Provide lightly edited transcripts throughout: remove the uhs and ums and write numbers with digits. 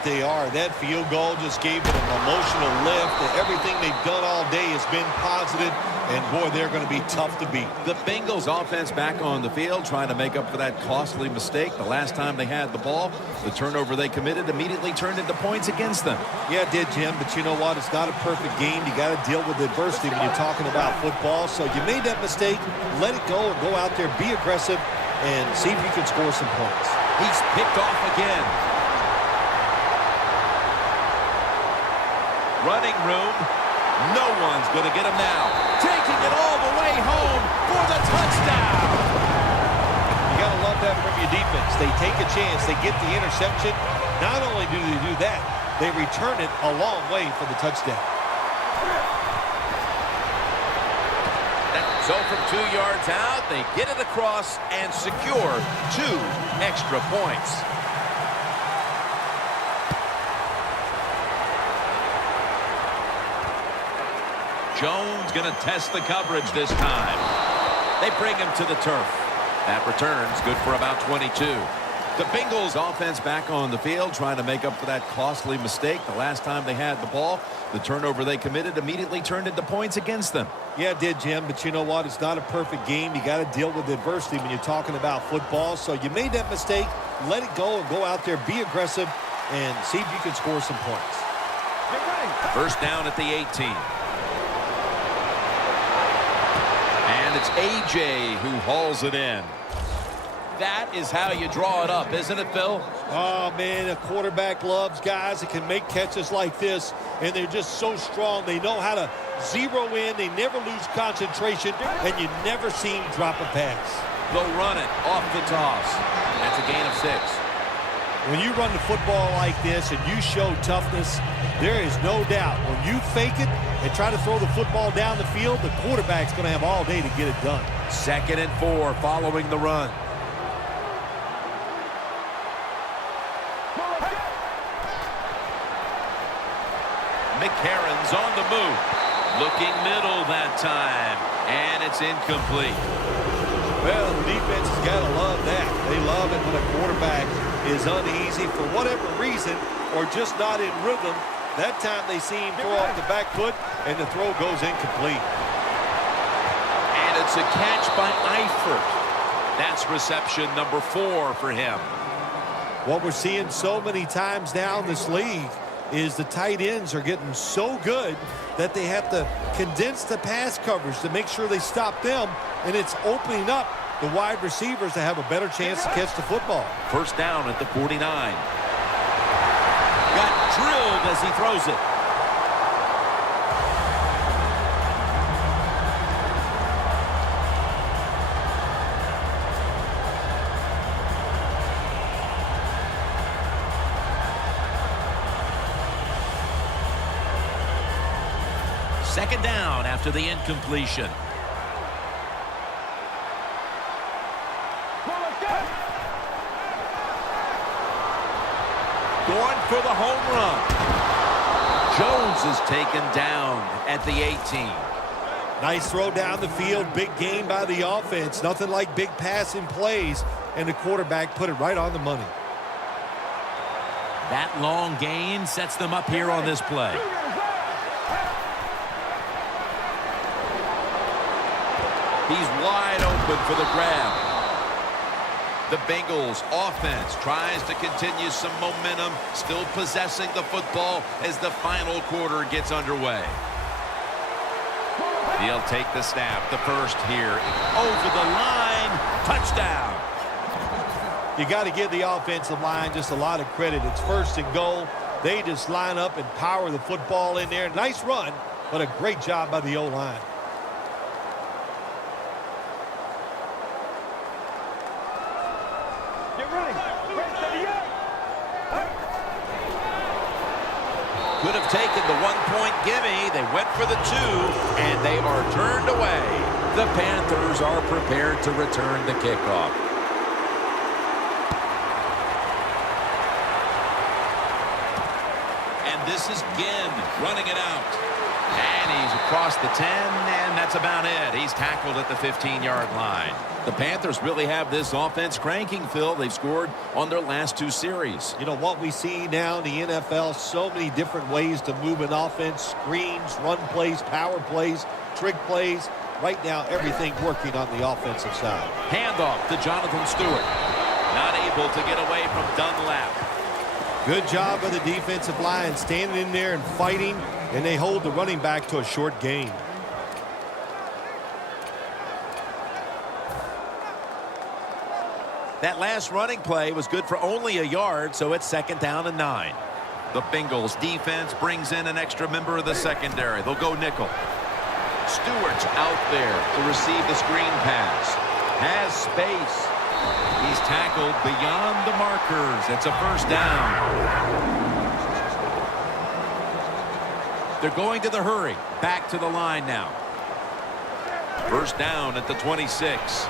that they are. That field goal just gave it an emotional lift. Everything they've done all day has been positive, and boy, they're going to be tough to beat. The Bengals offense back on the field trying to make up for that costly mistake the last time they had the ball. The turnover they committed immediately turned into points against them. Yeah, it did, Jim, but you know what? It's not a perfect game. You got to deal with adversity when you're talking about football. So you made that mistake, let it go, and go out there, be aggressive, and see if you can score some points. He's picked off again. Running room. No one's going to get him now. Taking it all the way home for the touchdown. You got to love that from your defense. They take a chance. They get the interception. Not only do they do that, they return it a long way for the touchdown. So from 2 yards out, they get it across and secure 2 extra points. Jones going to test the coverage this time. They bring him to the turf. That return's good for about 22. The Bengals offense back on the field trying to make up for that costly mistake the last time they had the ball. The turnover they committed immediately turned into points against them. Yeah, it did, Jim, but you know what? It's not a perfect game. You got to deal with adversity when you're talking about football. So you made that mistake, let it go, and go out there, be aggressive, and see if you can score some points. First down at the 18. And it's A.J. who hauls it in. That is how you draw it up, isn't it, Phil? Oh, man, a quarterback loves guys that can make catches like this, and they're just so strong. They know how to zero in. They never lose concentration, and you never see him drop a pass. They'll run it off the toss. That's a gain of 6. When you run the football like this and you show toughness, there is no doubt when you fake it and try to throw the football down the field, the quarterback's going to have all day to get it done. 2nd and 4 following the run. McCarron's on the move. Looking middle that time. And it's incomplete. Well, the defense has got to love that. They love it when a quarterback is uneasy for whatever reason or just not in rhythm. That time they see him throw off the back foot, and the throw goes incomplete. And it's a catch by Eifert. That's reception number 4 for him. What we're seeing so many times now in this league is the tight ends are getting so good that they have to condense the pass coverage to make sure they stop them, and it's opening up the wide receivers to have a better chance to catch the football. First down at the 49. Got drilled as he throws it. Second down after the incompletion. Going for the home run. Jones is taken down at the 18. Nice throw down the field. Big gain by the offense. Nothing like big passing plays, and the quarterback put it right on the money. That long gain sets them up here on this play. He's wide open for the grab. The Bengals offense tries to continue some momentum, still possessing the football as the final quarter gets underway. He'll take the snap, the first here. Over the line, touchdown. You got to give the offensive line just a lot of credit. It's 1st and goal. They just line up and power the football in there. Nice run, but a great job by the O-line. Could have taken the 1-point gimme. They went for the 2, and they are turned away. The Panthers are prepared to return the kickoff. And this is Ginn running it out. And he's across the 10, and that's about it. He's tackled at the 15-yard line. The Panthers really have this offense cranking, Phil. They've scored on their last 2 series. You know, what we see now in the NFL, so many different ways to move an offense, screens, run plays, power plays, trick plays. Right now, everything working on the offensive side. Handoff to Jonathan Stewart. Not able to get away from Dunlap. Good job by the defensive line, standing in there and fighting, and they hold the running back to a short gain. That last running play was good for only a yard, so it's 2nd down and 9. The Bengals defense brings in an extra member of the secondary. They'll go nickel. Stewart's out there to receive the screen pass. Has space. He's tackled beyond the markers. It's a 1st down. They're going to the hurry. Back to the line now. 1st down at the 26.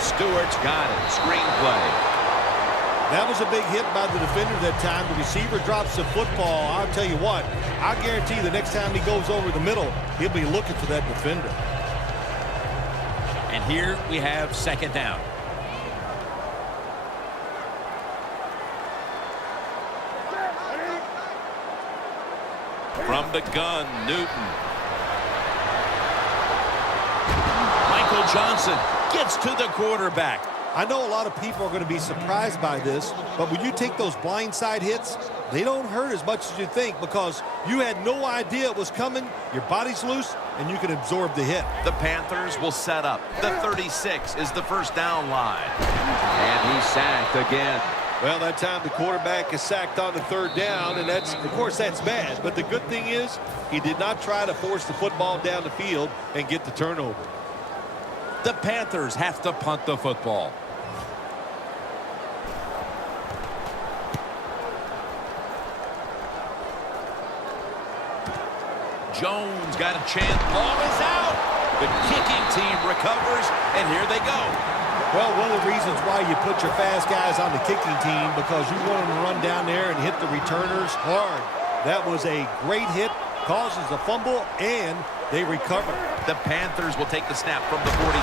Stewart's got it. Screen play. That was a big hit by the defender that time. The receiver drops the football. I'll tell you what, I guarantee the next time he goes over the middle, he'll be looking for that defender. And here we have 2nd down. From the gun, Newton. Michael Johnson gets to the quarterback. I know a lot of people are going to be surprised by this, but when you take those blindside hits, they don't hurt as much as you think because you had no idea it was coming, your body's loose, and you can absorb the hit. The Panthers will set up. The 36 is the 1st down line. And he's sacked again. Well, that time the quarterback is sacked on the 3rd down, and that's, of course, that's bad. But the good thing is he did not try to force the football down the field and get the turnover. The Panthers have to punt the football. Jones got a chance. Ball is out. The kicking team recovers, and here they go. Well, one of the reasons why you put your fast guys on the kicking team because you want them to run down there and hit the returners hard. That was a great hit, causes a fumble, and they recover. The Panthers will take the snap from the 45.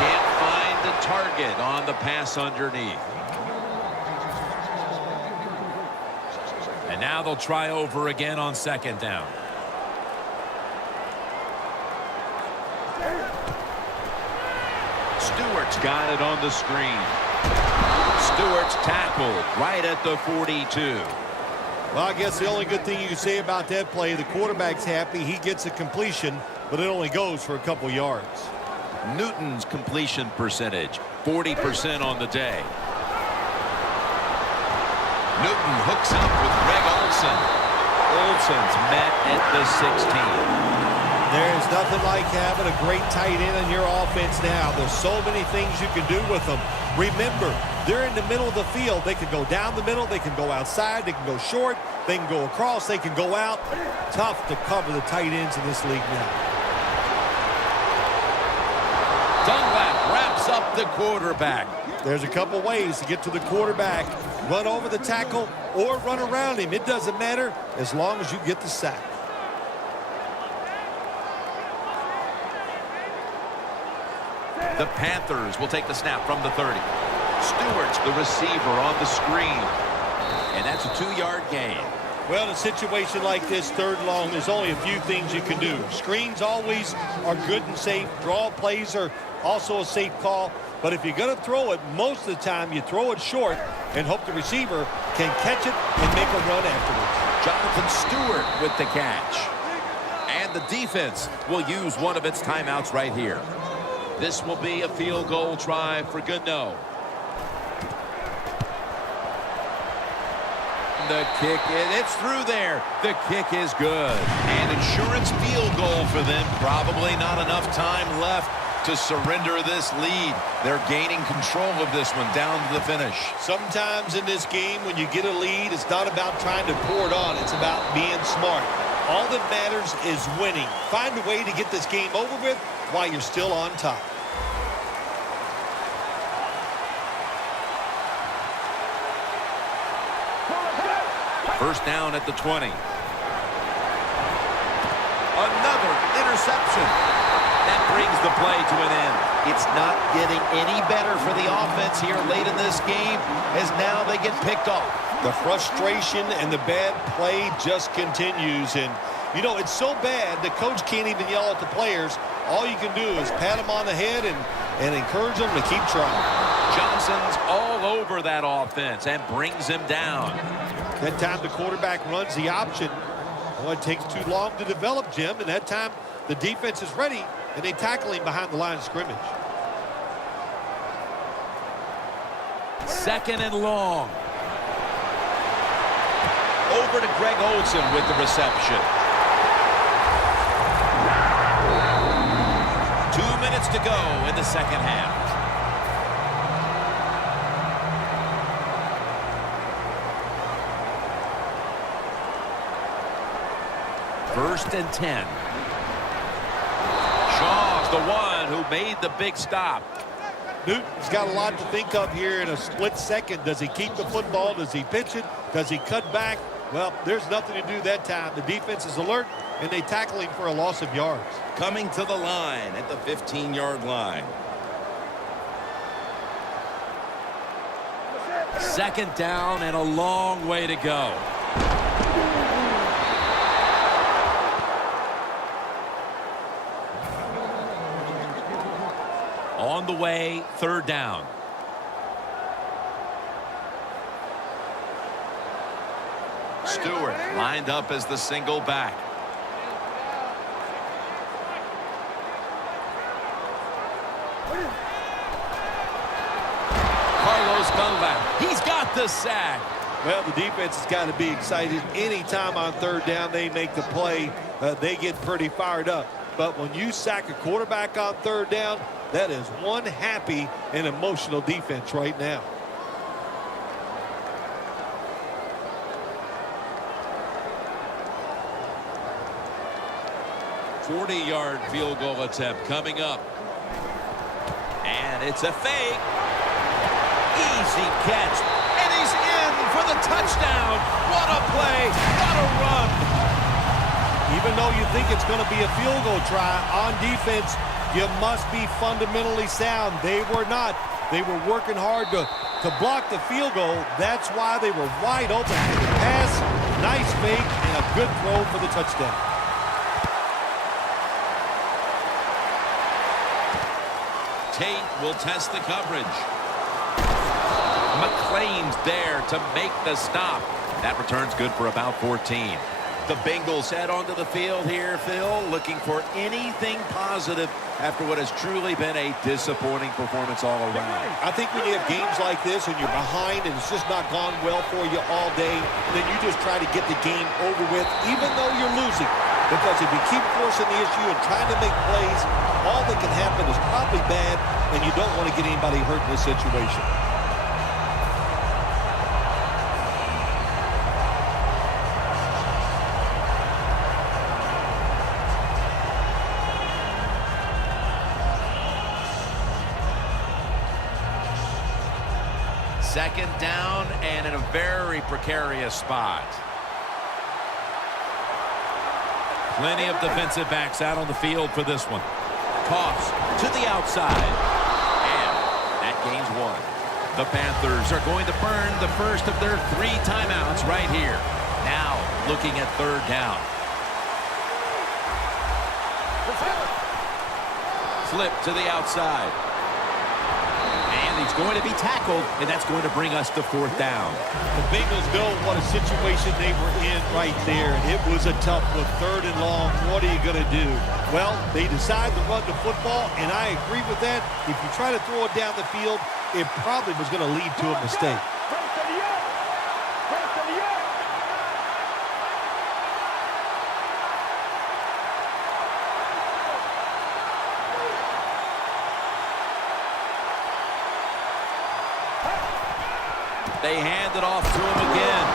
Can't find the target on the pass underneath. And now they'll try over again on 2nd down. Stewart's got it on the screen. Stewart's tackled right at the 42. Well, I guess the only good thing you can say about that play, the quarterback's happy. He gets a completion, but it only goes for a couple yards. Newton's completion percentage, 40% on the day. Newton hooks up with Greg Olsen. Olsen's met at the 16. There's nothing like having a great tight end in your offense now. There's so many things you can do with them. Remember, they're in the middle of the field. They can go down the middle. They can go outside. They can go short. They can go across. They can go out. Tough to cover the tight ends in this league now. Dunlap wraps up the quarterback. There's a couple ways to get to the quarterback. Run over the tackle or run around him. It doesn't matter as long as you get the sack. The Panthers will take the snap from the 30. Stewart's the receiver on the screen. And that's a 2-yard gain. Well, in a situation like this, 3rd and long, there's only a few things you can do. Screens always are good and safe. Draw plays are also a safe call. But if you're going to throw it, most of the time you throw it short and hope the receiver can catch it and make a run afterwards. Jonathan Stewart with the catch. And the defense will use one of its timeouts right here. This will be a field goal try for Gano. The kick, it's through there. The kick is good. And insurance field goal for them. Probably not enough time left to surrender this lead. They're gaining control of this one down to the finish. Sometimes in this game, when you get a lead, it's not about trying to pour it on. It's about being smart. All that matters is winning. Find a way to get this game over with while you're still on top. First down at the 20. Another interception. That brings the play to an end. It's not getting any better for the offense here late in this game, as now they get picked off. The frustration and the bad play just continues. And, you know, it's so bad the coach can't even yell at the players. All you can do is pat them on the head and encourage them to keep trying. Johnson's all over that offense and brings him down. That time the quarterback runs the option. Well, it takes too long to develop, Jim, and that time the defense is ready, and they tackle him behind the line of scrimmage. Second and long. Over to Greg Olsen with the reception. 2 minutes to go in the second half. First and 10. Shaw's the one who made the big stop. Newton's got a lot to think of here in a split second. Does he keep the football? Does he pitch it? Does he cut back? Well, there's nothing to do that time. The defense is alert, and they tackle him for a loss of yards. Coming to the line at the 15-yard line. Second down and a long way to go. On the way, third down. Stewart lined up as the single back. Carlos Dunlap, he's got the sack. Well, the defense has got to be excited. Anytime on third down they make the play, they get pretty fired up. But when you sack a quarterback on third down, that is one happy and emotional defense right now. .40-yard field goal attempt coming up. And it's a fake. Easy catch. And he's in for the touchdown. What a play. What a run. Even though you think it's going to be a field goal try on defense, you must be fundamentally sound. They were not. They were working hard to block the field goal. That's why they were wide open for the pass. Nice fake and a good throw for the touchdown. Tate will test the coverage. McClain's there to make the stop. That return's good for about 14. The Bengals head onto the field here, Phil, looking for anything positive after what has truly been a disappointing performance all around. I think when you have games like this and you're behind and it's just not gone well for you all day, then you just try to get the game over with, even though you're losing. Because if you keep forcing the issue and trying to make plays, all that can happen is probably bad, and you don't want to get anybody hurt in this situation. Second down and in a very precarious spot. Plenty of defensive backs out on the field for this one. Toss to the outside. And that gains one. The Panthers are going to burn the first of their 3 timeouts right here. Now looking at third down. Flip to the outside. And he's going to be tackled, and that's going to bring us to fourth down. The Bengals know what a situation they were in right there. It was a tough one, third and long. What are you going to do? Well, they decide to run the football, and I agree with that. If you try to throw it down the field, it probably was going to lead to a mistake. They hand it off to him again.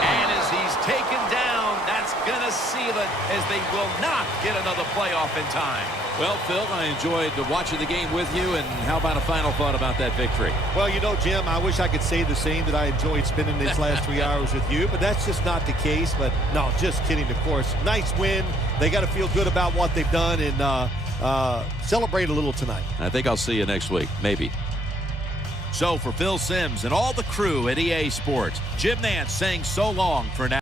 And as he's taken down, that's going to seal it as they will not get another playoff in time. Well, Phil, I enjoyed watching the game with you, and how about a final thought about that victory? Well, you know, Jim, I wish I could say the same, that I enjoyed spending these last 3 hours with you, but that's just not the case. But no, just kidding, of course. Nice win. They got to feel good about what they've done and celebrate a little tonight. I think I'll see you next week, maybe. So for Phil Simms and all the crew at EA Sports, Jim Nantz saying so long for now.